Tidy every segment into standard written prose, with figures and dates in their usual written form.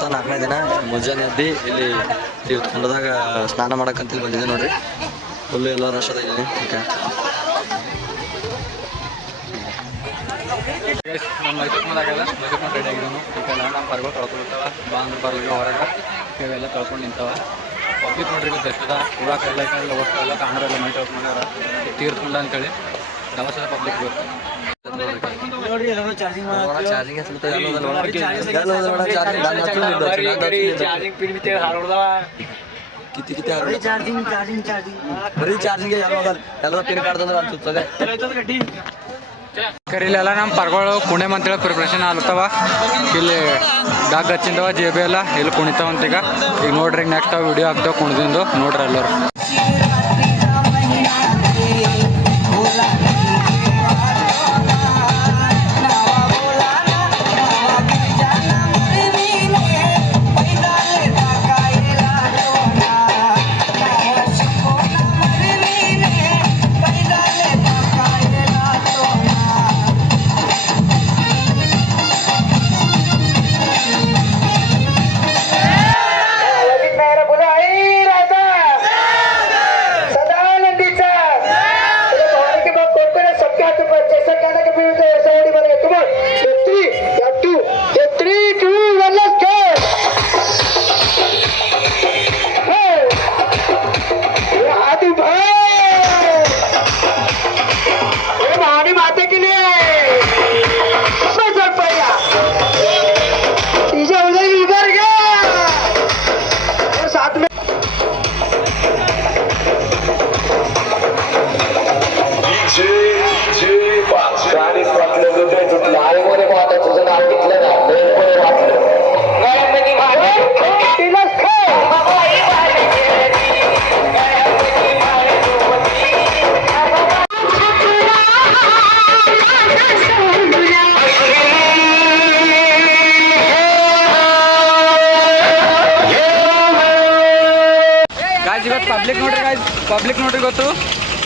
4ನೇ ದಿನ ಮುಂಜಾನೆ ಎದ್ದು ಇಲ್ಲಿ ತೀರ್ಥಕೊಂಡದಾಗ ಸ್ನಾನ ಮಾಡಕ್ಕಂತೇಳಿ ಬಂದಿದ್ದೆ ನೋಡ್ರಿ. ಫುಲ್ಲು ಎಲ್ಲ ರಶ್ ಅದ ಇಲ್ಲಿ. ನಮ್ಮ ಮೈಸೂರಿನಾಗಲ್ಲ ಮೈಸೂರು ರೆಡಿ ಆಗಿದ್ದಾನು. ಈಗ ನಮ್ಮ ಪರ್ಗಳು ತೊಳ್ಕೊಳ್ತಾವ ಬಾ ಅಂದ್ರೆ ಬರ್ಲಿಕ್ಕೆ ಹೊರಗೆ ಇವೆಲ್ಲ ತೊಳ್ಕೊಂಡು ನಿಂತಾವ. ಪಬ್ಲಿಕ್ ನೋಡ್ರಿ ಬೆಸ್ತದ ಉಳಾಕೆಲ್ಲ ಹೋಗ್ತಾವೆಲ್ಲ ಕಾಣೋರೆಲ್ಲ ಮೈ ತೊಳ್ಕೊಂಡಾರ ತೀರ್ಥಕೊಂಡ ಅಂತೇಳಿ ಧರ್ಮಸ್ಥಳ ಪಬ್ಲಿಕ್ ಗೊತ್ತು. ಕರೀಲೆಲ್ಲ ನಮ್ಮ ಪರ್ಗಳು ಕುಣೆ ಅಂತೇಳಿ ಪ್ರಿಪ್ರೇಷನ್ ಆಗ್ಲತ್ತವ. ಇಲ್ಲಿ ಡಾಗ್ ಹಚ್ಚಿಂದವ ಜೇಬಿ ಎಲ್ಲ ಇಲ್ಲಿ ಕುಣಿತಾವಂತ. ಈಗ ನೋಡ್ರಿ ನೆಕ್ಸ್ಟ್ ವಿಡಿಯೋ ಆಗ್ತಾವ ಕುಣಿದಿಂದು ನೋಡ್ರಿ ಎಲ್ಲರು. ಪಬ್ಲಿಕ್ ನೋಡ್ರಿ ಗೊತ್ತು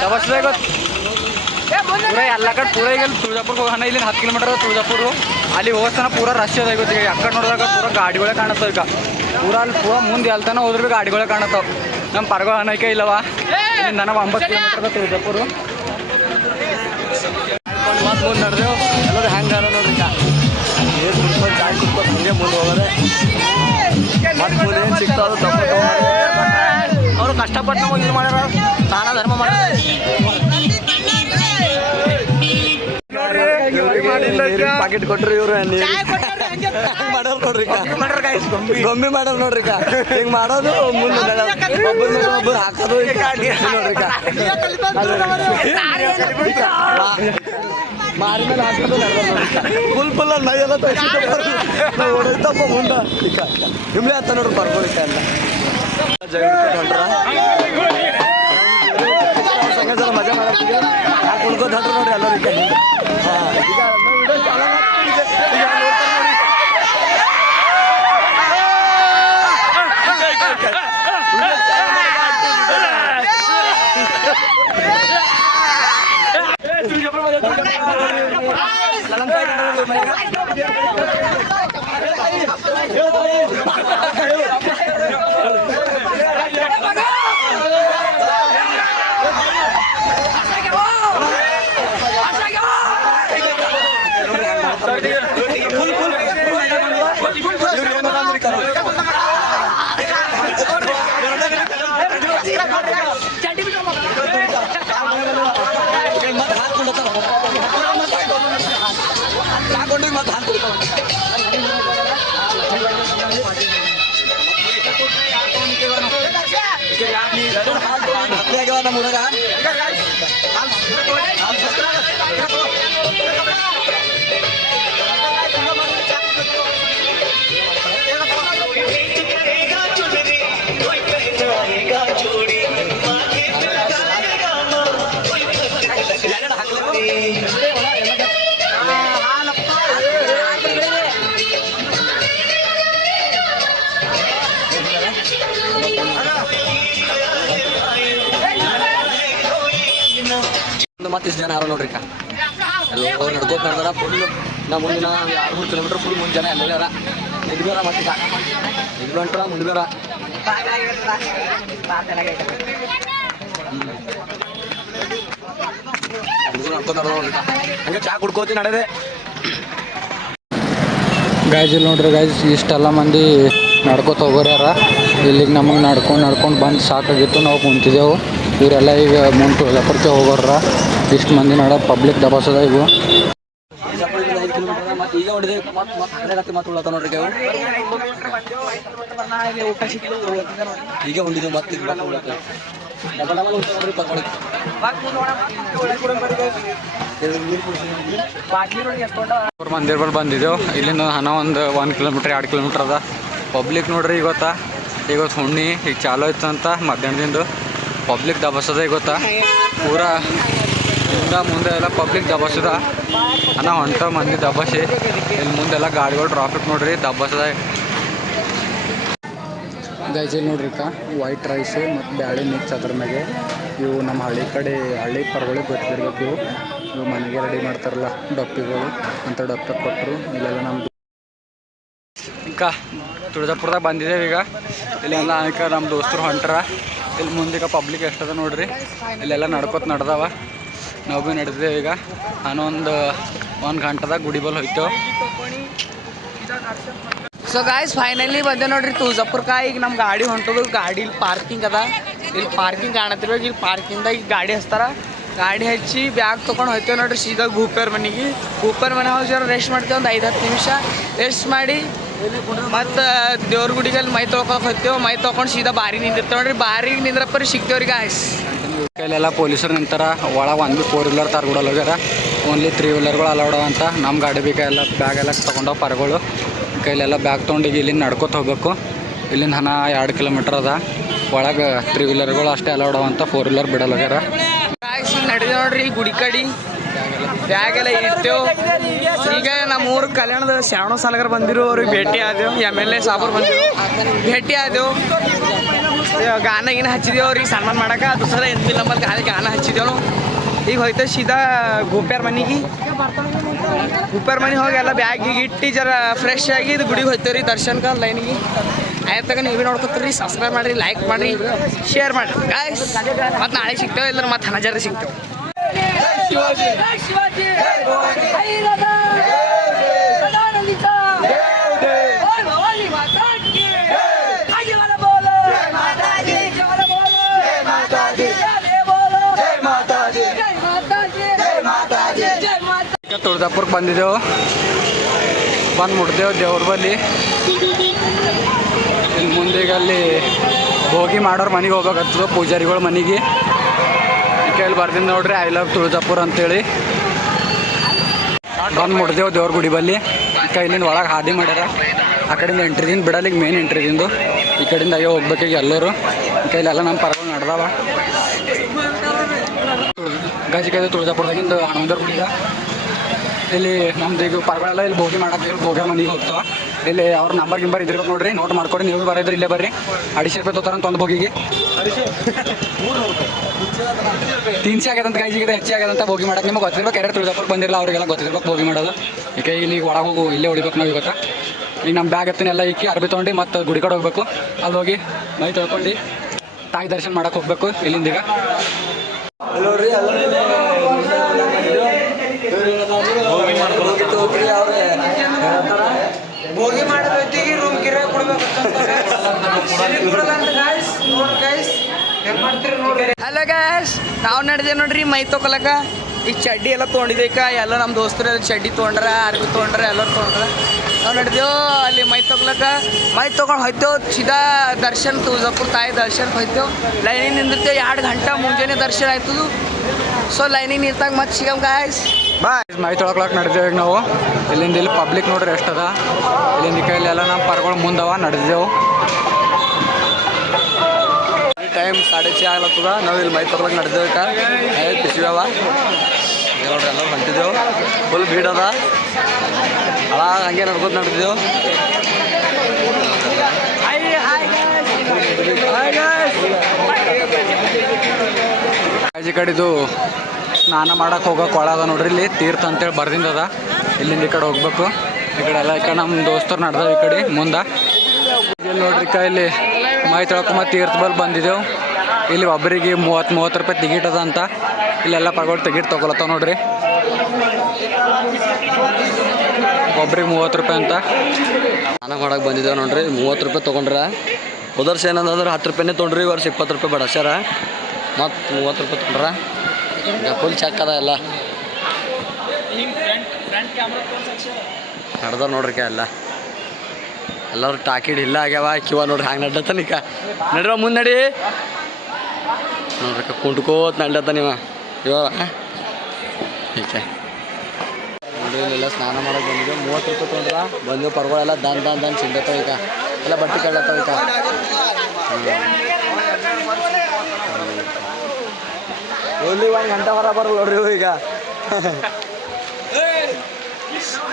ಧರ್ಮಸ್ಥಳ ಗೊತ್ತು ಪೂರ ಎಲ್ಲ ಕಡೆ ಪೂರ ಈಗ ತುಳಜಾಪುರ್ಗೆ ಹೋಗೋಣ. ಇಲ್ಲಿ 10 ಕಿಲೋಮೀಟರ್ ತುಳಜಾಪುರ. ಅಲ್ಲಿ ಹೋಗ್ತಾನ ಪೂರ ರಶ್ ಅದ ಗೊತ್ತಿಗೆ. ಆ ಕಡೆ ನೋಡಿದಾಗ ಪೂರ ಗಾಡಿಗಳೇ ಕಾಣತ್ತಾವ. ಈಗ ಅಲ್ಲಿ ಪೂರ ಮುಂದೆ ಎಲ್ತಾನ ಹೋದ್ರೆ ಗಾಡಿಗಳೇ ಕಾಣತ್ತಾವ. ನಮ್ಮ ಪರ್ಗಳು ಅನ್ನೋಕೆ ಇಲ್ಲವ. ಇಲ್ಲಿಂದ ನಾವು 9 ಕಿಲೋಮೀಟರ್ ತುಳಜಾಪುರ. ಮತ್ತು ಮುಂದೆ ನಡೆದೆವು ಎಲ್ಲರೂ ಹೆಂಗೆ ನೋಡ್ರಿ. ನೀರು ಕುಡ್ಕೊಂಡು ಚಾಯ್ ಕುಡ್ಕೊಂಡು ಹಂಗೆ ಮುಂದೆ ಹೋಗೋದೆ. ಮತ್ತು ಮುಂದೆ ಏನು ಸಿಗ್ತಾವೆ ತಗೊಂಡು ಅವರು ಕಷ್ಟಪಟ್ಟು ನಾವು ಇದು ಮಾಡ್ಯಾರ. ದಾನ ಧರ್ಮ ಮಾಡ್ಯಾರ. ಪಾಕೆಟ್ ಕೊಟ್ರಿ ಇವ್ರು ಮಾಡೋರು ನೋಡ್ರಿ. ಗೊಂಬಿ ಮಾಡೋರು ನೋಡ್ರಿ. ಹಿಂಗ್ ಮಾಡೋದು ಮುಂದೆ ಒಬ್ಬರು ಹಾಕೋದು ನೋಡ್ರಿ. ಮಾರಿ ಮೇಲೆ ಹಾಕೋದು ಫುಲ್ ಅಲ್ಲಿ ಮೈ ಎಲ್ಲ ನಾವು ಹೊಡೋಯ್ತಪ್ಪ ಮುಂದೆ. ಈಗ ನಿಮ್ಲೆ ಹತ್ತ ನೋಡ್ರಿ ಬರ್ಕೊಳಿಕ ಎಲ್ಲ ಜಗಳ ಸಂಘ ಮಜಾ ಮಾಡತ್ತೀವಿ. ಕುಣ್ಕೋತ ಹೊಂಟ್ರಿ ನೋಡ್ರಿ ಎಲ್ಲರೂ. ಈಗ ನಮ್ಮ ಹುಡುಗ ಮತ್ತೆ ಇಷ್ಟು ಜನ ಯಾರು ನೋಡ್ರಿ ಎಲ್ಲ ನಡ್ಕೋತ ನಡೆದಾರ ಫುಲ್. ನಾ ಮುಂದಿನ 2-3 ಕಿಲೋಮೀಟರ್ ಫುಲ್ ಮುಂದೆ ಜನ ಎಲ್ಲರ ಬೇಡ ಮತ್ತೆ ಇದು ಹೊಂಟ್ರ ಮುಂದೆ ಬೇಡ ಹಂಗೆ ಚಾ ಕುಡ್ಕೋತೀನಿ ನಡೆದೆ ಗಾಯ್ಸ್ ಇಲ್ಲಿ ನೋಡ್ರಿ ಗಾಯ್ಸ್ ಇಷ್ಟೆಲ್ಲ ಮಂದಿ ನಡ್ಕೋತ ಹೋಗೋರ್ಯಾರ ಇಲ್ಲಿಗೆ ನಮಗೆ ನಡ್ಕೊಂಡು ಬಂದು ಸಾಕಾಗಿತ್ತು ನಾವು ಕುಂತಿದ್ದೆವು ಇವರೆಲ್ಲ ಈಗ ಮುಂದೆ ತುಳಜಾಪುರಕ್ಕೆ ಹೋಗೋರ ಇಷ್ಟು ಮಂದಿ ಪಬ್ಲಿಕ್ ದಬಾಸದ ಇವು ಮತ್ತೆ ಈಗ ಹೊಡೆದೆ ಮತ್ತೆ ಉಳ್ಳತ್ತ ನೋಡ್ರಿ ಈಗ ಹೊಂದಿದ್ದು ಮತ್ತೆ ಮಂದಿರ ಬಳಿ ಬಂದಿದ್ದೆವು ಇಲ್ಲಿಂದ ಹಣ ಒಂದು 1 ಕಿಲೋಮೀಟ್ರ್ 2 ಕಿಲೋಮೀಟ್ರ್ ಅದ ಪಬ್ಲಿಕ್ ನೋಡ್ರಿ ಇವತ್ತು ಹುಣ್ಣಿ ಈಗ ಚಾಲೂ ಇತ್ತು ಅಂತ ಮಧ್ಯಾಹ್ನದಿಂದ ಪಬ್ಲಿಕ್ ದಬಾಸದ ಇವತ್ತು ಪೂರಾ ಹಿಂದ ಮುಂದೆ ಎಲ್ಲ ಪಬ್ಲಿಕ್ ದಬಾಸದ ಹಣ ಹೊಂಟ ಮಂದಿ ದಬಾಸಿ ಇಲ್ಲಿ ಮುಂದೆಲ್ಲ ಗಾಡಿಗಳು ಟ್ರಾಫಿಕ್ ನೋಡ್ರಿ ದಬಾಸದ ಗೈಸ್ ಇಲ್ಲಿ ನೋಡ್ರಿ ವೈಟ್ ರೈಸ್ ಮತ್ತು ಬ್ಯಾಳೆ ಮಿಕ್ಸ್ ಅದ್ರ ಮ್ಯಾಗೆ ಇವು ನಮ್ಮ ಹಳ್ಳಿ ಪರಗಳಿಗೆ ಗೊತ್ತಿರಬೇಕು ಇವು ಮನೆಗೆ ರೆಡಿ ಮಾಡ್ತಾರಲ್ಲ ಡಪ್ಪಿಗಳು ಅಂತ ಡಪ್ಪಿ ಕೊಟ್ಟರು ಇಲ್ಲೆಲ್ಲ ನಮ್ಮದು ಈಗ ತುಳಜಾಪುರದಾಗ ಬಂದಿದ್ದೇವೆ ಈಗ ಇಲ್ಲೆಲ್ಲ ನಮ್ಮ ದೋಸ್ತರು ಹೊಂಟ್ರ ಇಲ್ಲಿ ಮುಂದೀಗ ಪಬ್ಲಿಕ್ ಎಷ್ಟದ ನೋಡ್ರಿ ಇಲ್ಲೆಲ್ಲ ನಡ್ದಾವ ನಾವು ಭೀ ನಡೆದಿದ್ದೇವೆ ಈಗ ನಾನೊಂದು 1 ಗಂಟೆದಾಗ ಗುಡಿ ಬಲ್ ಹೋಯ್ತೇವೆ ಸೊ ಗಾಯ್ಸ್ ಫೈನಲಿ ಬಂದೆ ನೋಡ್ರಿ ತುಳಜಾಪುರಕ್ಕೆ ಈಗ ನಮ್ಮ ಗಾಡಿ ಹೊಂಟೋದು ಗಾಡಿ ಇಲ್ಲಿ ಪಾರ್ಕಿಂಗ್ ಅದ ಇಲ್ಲಿ ಪಾರ್ಕಿಂಗ್ ಕಾಣತ್ತಿರ್ಬೇಕು ಇಲ್ಲಿ ಪಾರ್ಕಿಂಗ್ದಾಗ ಈಗ ಗಾಡಿ ಹಚ್ತಾರ ಗಾಡಿ ಹಚ್ಚಿ ಬ್ಯಾಗ್ ತೊಗೊಂಡು ಹೋಗ್ತೇವೆ ನೋಡ್ರಿ ಸೀದಾ ಗೂಪೇರ್ ಮನೆ ಹೋಗಿ ಜರ ರೆಸ್ಟ್ ಮಾಡ್ತೇವೆ ಒಂದು 5-10 ನಿಮಿಷ ರೆಸ್ಟ್ ಮಾಡಿ ಮತ್ತು ದೇವ್ರ ಗುಡಿಗಲ್ಲಿ ಮೈ ತೊಳ್ಕೊಳಕ್ಕೆ ಹೋಗ್ತೇವೆ ಮೈ ತೊಗೊಂಡು ಸೀದಾ ಬಾರಿ ನಿಂದಿರ್ತೇವೆ ನೋಡ್ರಿ ಬಾರಿಗೆ ನಿಂದ್ರಪ್ಪರಿ ಸಿಗ್ತೇವ್ರಿ ಗಾಯ್ಸ್ ಕೈಲೆಲ್ಲ ಪೊಲೀಸರು ನಿಂತಾರ ಒಳಗೆ ಒಂದು 4 ವೀಲರ್ ತರ್ಬಿಡಲ್ಲ ಹೋಗ್ಯಾರ ಓನ್ಲಿ 3 ವೀಲರ್ಗಳು ಅಲೌಡ್ ಅಂತ ನಮ್ಮ ಗಾಡಿ ಬೇಕಾಗೆಲ್ಲ ಬ್ಯಾಗ್ ಎಲ್ಲ ತೊಗೊಂಡವು ಪರಗಳು ಕೈಲೆಲ್ಲ ಬ್ಯಾಗ್ ತೊಗೊಂಡು ಈಗ ಇಲ್ಲಿಂದ ನಡ್ಕೊತ ಹೋಗ್ಬೇಕು ಇಲ್ಲಿಂದ ಹಣ 2 ಕಿಲೋಮೀಟ್ರ್ ಅದ ಒಳಗೆ 3 ವೀಲರ್ಗಳು ಅಷ್ಟೇ ಅಲೌಡ್ ಅಂತ 4 ವೀಲರ್ ಬಿಡಲ್ಲ ಹೋಗ್ಯಾರ ನಡೆದ ನೋಡ್ರಿ ಗುಡಿ ಕಡೆ ಬ್ಯಾಗ್ ಎಲ್ಲ ಇಡ್ತೇವೆ ಈಗ ನಮ್ಮ ಊರು ಕಲ್ಯಾಣದ ಶ್ರಾವಣ ಸಾಲಗರ್ ಬಂದಿರು ಅವ್ರಿಗೆ ಭೇಟಿ ಆದೆವು MLA ಸಾಬರು ಬಂದಿರು ಭೇಟಿ ಆದೆವು ಗಾನ ಹಚ್ಚಿದೇವು ಅವ್ರಿಗೆ ಸನ್ಮಾನ ಮಾಡಕ್ಕೆ ಅದು ಸಲ ಎಂತಿಲ್ಲ ನಮ್ಮಲ್ಲಿ ಗಾನ ಹಚ್ಚಿದೇವು ಈಗ ಹೋಯ್ತು ಸೀದಾ ಗೂಪ್ಯಾರ ಮನೆಗೆ ಹೋಗಿ ಎಲ್ಲ ಬ್ಯಾಗಿಗೆ ಇಟ್ಟು ಜರ ಫ್ರೆಶ್ ಆಗಿ ಇದು ಗುಡಿಗೆ ಹೋಗ್ತೇವೆ ರೀ ದರ್ಶನಕ್ಕೆ ಲೈನಿಗೆ ಆಯ್ತಾಗ ನೀವೇ ನೋಡ್ಕೊತೀರಿ ಸಬ್ಸ್ಕ್ರೈಬ್ ಮಾಡಿರಿ ಲೈಕ್ ಮಾಡಿರಿ ಶೇರ್ ಮಾಡಿರಿ ಗಾಯ್ಸ್ ಮತ್ತು ನಾಳೆ ಸಿಗ್ತೇವೆ ಇಲ್ಲ ಮತ್ತೆ ಹನಜಾರ ಸಿಗ್ತೇವೆ ತುಳಜಾಪುರಕ್ಕೆ ಬಂದಿದ್ದೆವು ಬಂದು ಮುಟ್ದೆವು ದೇವ್ರ ಬಲ್ಲಿ ಇಲ್ಲಿ ಮುಂದೆ ಈಗ ಅಲ್ಲಿ ಹೋಗಿ ಮಾಡೋರು ಮನೆಗೆ ಹೋಗ್ಬೇಕಾಗ್ತದೆ ಪೂಜಾರಿಗಳ ಮನೆಗೆ ಈ ಕೈಯಲ್ಲಿ ಬರ್ದಿಂದ ನೋಡ್ರಿ ಐ ಲವ್ ತುಳಜಾಪುರ ಅಂತೇಳಿ ಬಂದು ಮುಟ್ದೆವು ದೇವ್ರ ಗುಡಿ ಬಲ್ಲಿ ಕೈಲಿಂದ ಒಳಗೆ ಹಾದಿ ಮಾಡ್ಯಾರ ಆ ಕಡೆಯಿಂದ ಎಂಟ್ರಿದಿಂದ ಬಿಡಲಿಕ್ಕೆ ಮೇನ್ ಎಂಟ್ರಿದಿಂದು ಈ ಕಡೆಯಿಂದ ಅಯ್ಯೋ ಹೋಗ್ಬೇಕೀಗ ಎಲ್ಲರೂ ಈ ಕೈಲೆಲ್ಲ ನಮ್ಮ ಪರಗಳು ನಡೆದಾವ ಗಜಿಕೈದು ತುಳಜಾಪುರದಾಗಿಂದು ಹನುಮಂತರ ಗುಡಿಗ ಇಲ್ಲಿ ನಮ್ದು ಈಗ ಪರಗಳೆಲ್ಲ ಇಲ್ಲಿ ಭೋಗಿ ಮಾಡಕ್ಕೆ ಭೋಗ ಮನೆಗೆ ಹೋಗ್ತಾವ ಇಲ್ಲಿ ಅವ್ರ ನಂಬರ್ ಇದ್ದಿರ್ಬೇಕು ನೋಡ್ರಿ ನೋಟ್ ಮಾಡ್ಕೊಡಿ ನೀವು ಬರೋದ್ರಿ ಇಲ್ಲೇ ಬರ್ರಿ 250 ರೂಪಾಯಿ ತೊಗೊತಾರಂತ ಒಂದು ಭೋಗಿಗೆ 300 ಆಗ್ಯದಂತ ಗೈಜಿಗೆ ಹೆಚ್ಚು ಆಗ್ಯದಂತ ಭೋಗಿ ಮಾಡಕ್ಕೆ ನಿಮಗೆ ಗೊತ್ತಿರ್ಬೇಕು ಯಾರು ತುಳಜಾಪುರಕ್ಕೆ ಬಂದಿರಲ್ಲ ಅವರಿಗೆಲ್ಲ ಗೊತ್ತಿರ್ಬೇಕು ಭೋಗಿ ಮಾಡೋದು ಈಗ ಇಲ್ಲಿ ಒಳಗೆ ಹೋಗು ಇಲ್ಲೇ ಹೊಡಿಬೇಕು ನಾವು ಇವತ್ತು ಈಗ ನಮ್ಮ ಬ್ಯಾಗ್ ಎತ್ತಿನೆಲ್ಲ ಇಕ್ಕಿ ಅರ್ಬಿ ತೊಗೊಂಡು ಮತ್ತು ಗುಡಿ ಕಡೆ ಹೋಗ್ಬೇಕು ಅಲ್ಲಿ ಹೋಗಿ ಮೈ ತೊಳ್ಕೊಂಡು ತಾಯಿ ದರ್ಶನ ಮಾಡಕ್ಕೆ ಹೋಗ್ಬೇಕು ಇಲ್ಲಿಂದ ಈಗ ಭೋಗಿ ಮಾಡೋದೈತಿ ರೂಮ್ ಕಿರಾಯ ಕೊಡ್ಬೇಕು ಹಲೋ ಗಾಯ್ಸ್ ನಾವು ನಡೆದೇವೆ ನೋಡ್ರಿ ಮೈ ತೊಗೊಳಕ ಈಗ ಚಡ್ಡಿ ಎಲ್ಲ ತೊಗೊಂಡಿದ್ದೈಕ ಎಲ್ಲ ನಮ್ಮ ದೋಸ್ತರು ಚಡ್ಡಿ ತೊಗೊಂಡ್ರ ಅರ್ಬಿ ತೊಗೊಂಡ್ರ ಎಲ್ಲರೂ ತೊಗೊಂಡ್ರ ನಾವು ನಡೆದೇವು ಅಲ್ಲಿ ಮೈ ತೊಗೊಂಡು ಹೋಯ್ತೇವೆ ಸೀದಾ ದರ್ಶನ ತುಳಜಾಪುರ ತಾಯಿ ದರ್ಶನಕ್ಕೆ ಹೋಯ್ತೇವೆ ಲೈನಿಗೆ ನಿಂದಿರ್ತೇವೆ 2 ಗಂಟೆ ಮುಂಜಾನೆ ದರ್ಶನ ಆಯ್ತದು ಸೊ ಲೈನಿಗೆ ನಿಂತಾಗ ಮತ್ತೆ ಸಿಗಮ್ ಗಾಯ್ಸ್ ಬಾಯ್ ಮೈ ತೊಳಕ್ಲಾಕ್ ನಡೆದೇವೆ ಈಗ ನಾವು ಇಲ್ಲಿಂದ ಇಲ್ಲಿ ಪಬ್ಲಿಕ್ ನೋಡ್ರಿ ಎಷ್ಟದ ಇಲ್ಲಿಂದ ಕೈಲಿ ಎಲ್ಲ ನಮ್ಮ ಪರ್ಗಳು ಮುಂದವ ನಡೆದೇವು ಟೈಮ್ 6:30 ಆಗ್ಲತ್ತದ ನಾವು ಇಲ್ಲಿ ಮೈ ತೊಗೊಳಕ್ಕೆ ನಡೆದೇವೆ ಪಿಸಿವ ನೋಡ್ರಿ ಎಲ್ಲ ಹೊಂಟಿದ್ದೆವು ಫುಲ್ ಭೀಡ್ ಅದ ಹಂಗೆ ನಡ್ಕೋತ ನಡೆದೇವು ಈ ಕಡೆದು ಸ್ನಾನ ಮಾಡಕ್ಕೆ ಹೋಗೋಕೆ ಒಳ ಅದ ನೋಡ್ರಿ ಇಲ್ಲಿ ತೀರ್ಥ ಅಂತೇಳಿ ಬರ್ದಿಂದದ ಇಲ್ಲಿಂದ ಈ ಕಡೆ ಹೋಗ್ಬೇಕು ಈ ಕಡೆ ಎಲ್ಲ ಈ ಕಡೆ ನಮ್ಮ ದೋಸ್ತರು ನಡ್ದಾವ ಈ ಕಡೆ ಮುಂದೆ ಇಲ್ಲಿ ನೋಡ್ರಿ ಇಲ್ಲಿ ಮೈ ತೊಳ್ಕೊಂಬ ತೀರ್ಥ ಬಲ್ ಬಂದಿದ್ದೆವು. ಇಲ್ಲಿ ಒಬ್ಬರಿಗೆ 30 ರೂಪಾಯಿ ಟಿಕೆಟ್ ಅದ ಅಂತ. ಇಲ್ಲೆಲ್ಲ ಪರ್ಗಳು ಟಿಕೆಟ್ ತೊಗೊಳತ್ತಾವ ನೋಡ್ರಿ. ಒಬ್ರಿಗೆ 30 ರೂಪಾಯಿ ಅಂತ. ಸ್ನಾನ ಮಾಡಕ್ಕೆ ಬಂದಿದ್ದೇವೆ ನೋಡ್ರಿ. 30 ರೂಪಾಯಿ ತೊಗೊಂಡ್ರ. ಹೋದ ವರ್ಷ ಏನಂದ್ರೆ 10 ರೂಪಾಯಿನೇ ತೊಗೊಂಡ್ರಿ. ಈ ವರ್ಷ 20 ರೂಪಾಯಿ ಬಡಸ್ಯಾರ. ಮತ್ತು 30 ರೂಪಾಯಿ ತೊಗೊಂಡ್ರ. ಈಗ ಫುಲ್ ಚೆಕ್ ಅದ ಎಲ್ಲ ನಡ್ದಾರ ನೋಡ್ರಿ ಎಲ್ಲ. ಎಲ್ಲರೂ ಟಾಕಿಡ್ ಇಲ್ಲ ಆಗ್ಯಾವ. ಕಿವ ನೋಡ್ರಿ ಹ್ಯಾಂಗೆ ನಡ್ಲತ್ತಾನೀಗ. ನಡ್ರ ಮುಂದೆ ನಡಿ ನೋಡ್ರಿ ಕುಂಟ್ಕೋತ ನಡ್ಲತ್ತಾನಿವ ಇವಾಗ. ಈಕೆ ನೋಡ್ರಿ ಇಲ್ಲೆಲ್ಲ ಸ್ನಾನ ಮಾಡಕ್ಕೆ ಬಂದಿದ್ದೇವೆ. 30 ರೂಪಾಯಿ ತೊಗೊಂಡ್ರ. ಬಂದು ಪರ್ಗಳೆಲ್ಲ ದನ್ ಸಿಗ್ಲತ್ತಾವ ಈಗ. ಎಲ್ಲ ಬಟ್ಟೆ ಕಳ್ಳತ್ತಾವ ಈಗ. ಇಲ್ಲಿ 1 ಗಂಟೆ ಹೊರ ಬರಲ್ಲ ನೋಡ್ರಿ ಈಗ.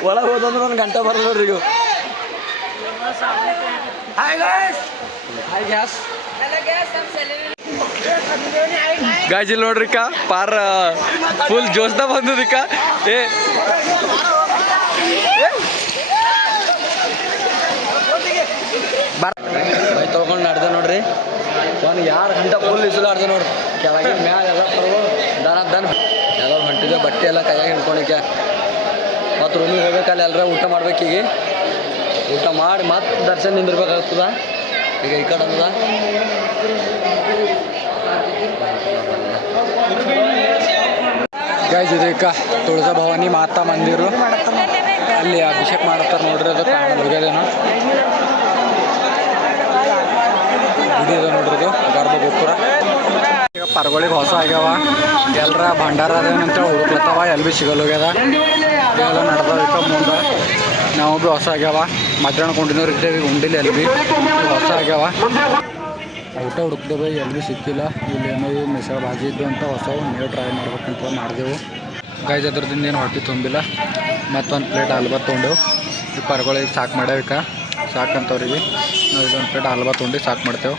ಒಳಗೆ ಹೋದಂದ್ರೆ 1 ಗಂಟೆ ಬರಲ್ಲ ನೋಡ್ರಿ ಈಗ. ಗಾಜಿಲ್ ನೋಡ್ರಿಕ ಪಾರ ಫುಲ್ ಜೋಸ್ದ ಬಂದದಿಕ್ಕ. ಮೈ ತೊಳ್ಕೊಂಡು ನಡ್ದೆ ನೋಡ್ರಿ. 1 2 ಗಂಟೆ ಫುಲ್ ಇಸಲಾಡ್ದೆ ನೋಡ್ರಿ. ಕೆಳಗಿನ ಮ್ಯಾಲ ಎಲ್ಲ ದನ ಎಲ್ಲರೂ ಹೊಂಟಿದ್ದೆ. ಬಟ್ಟೆ ಎಲ್ಲ ಕೈಯಾಗ ಹಿಡ್ಕೊಳಿಕ್ಕೆ. ಮತ್ತು ರೂಮಿಗೆ ಹೋಗ್ಬೇಕಲ್ಲ ಎಲ್ಲರ ಊಟ ಮಾಡ್ಬೇಕೀಗ. ಊಟ ಮಾಡಿ ಮತ್ತೆ ದರ್ಶನ ನಿಂದಿರ್ಬೇಕಾಗ್ತದ. ಈಗ ಈ ಕಡೆ ಅಂದ ಗೈಸ್ ಇದಕ್ಕ ತುಳಜಾ ಭವಾನಿ ಮಾತಾ ಮಂದಿರು. ಅಲ್ಲಿ ಅಭಿಷೇಕ ಮಾಡ್ತಾರೆ ನೋಡ್ರಿ. ಅದು ಕಾಣಲ್ ಹೋಗ್ಯದೇನೋ ಗುಡಿ ಅದ ನೋಡ್ರಿ. ಅದು ಗರ್ಭ ಗೋಪುರ. ಈಗ ಪರ್ಗಳಿಗೆ ಹೊಸ ಆಗ್ಯಾವ. ಎಲ್ಲರ ಭಂಡಾರ ಅದೇನಂತ ಹುಡುಕ್ಲತ್ತಾವ. ಎಲ್ಲಿ ಭೀ ಸಿಗಲ್ಲ ಹೋಗ್ಯದ. ಎಲ್ಲ ನಡ್ದಾವ ಮುಂದೆ. ನಾವು ಭೀ ಹೊಸ ಆಗ್ಯಾವ. ಮಧ್ಯಾಹ್ನ ಕೊಂಡಿನವ್ರು ಇದ್ದೇವೆ. ಉಂಡಿಲ್ಲ ಎಲ್ಲಿ ಭೀ ಹೊಸ ಆಗ್ಯಾವ. ಊಟ ಹುಡುಕ್ದೇವೆ ಎಲ್ಲಿ ಭೀ ಸಿಕ್ಕಿಲ್ಲ. ಇಲ್ಲಿ ಏನೋ ಮಿಸಳ ಭಾಜಿ ಇದ್ದು ಅಂತ ಹೊಸವು ನೀವು ಟ್ರೈ ಮಾಡ್ಬೇಕಂತ ಮಾಡಿದೆವು. ಗೈಸ್ ಅದ್ರದಿಂದ ಏನು ಹೊಟ್ಟೆ ತುಂಬಿಲ್ಲ. ಮತ್ತೊಂದು ಪ್ಲೇಟ್ ಹಲ್ವಾ ತೊಗೊಂಡೆವು. ಈ ಪರ್ಗಳಿಗೆ ಸಾಕು ಮಾಡ್ಯಾವ. ಸಾಕಂತವ್ರಿಗೆ ನಾವು ಇದೊಂದು ಪ್ಲೇಟ್ ಹಲ್ವಾ ತೊಗೊಂಡು ಸಾಕು ಮಾಡ್ತೇವೆ.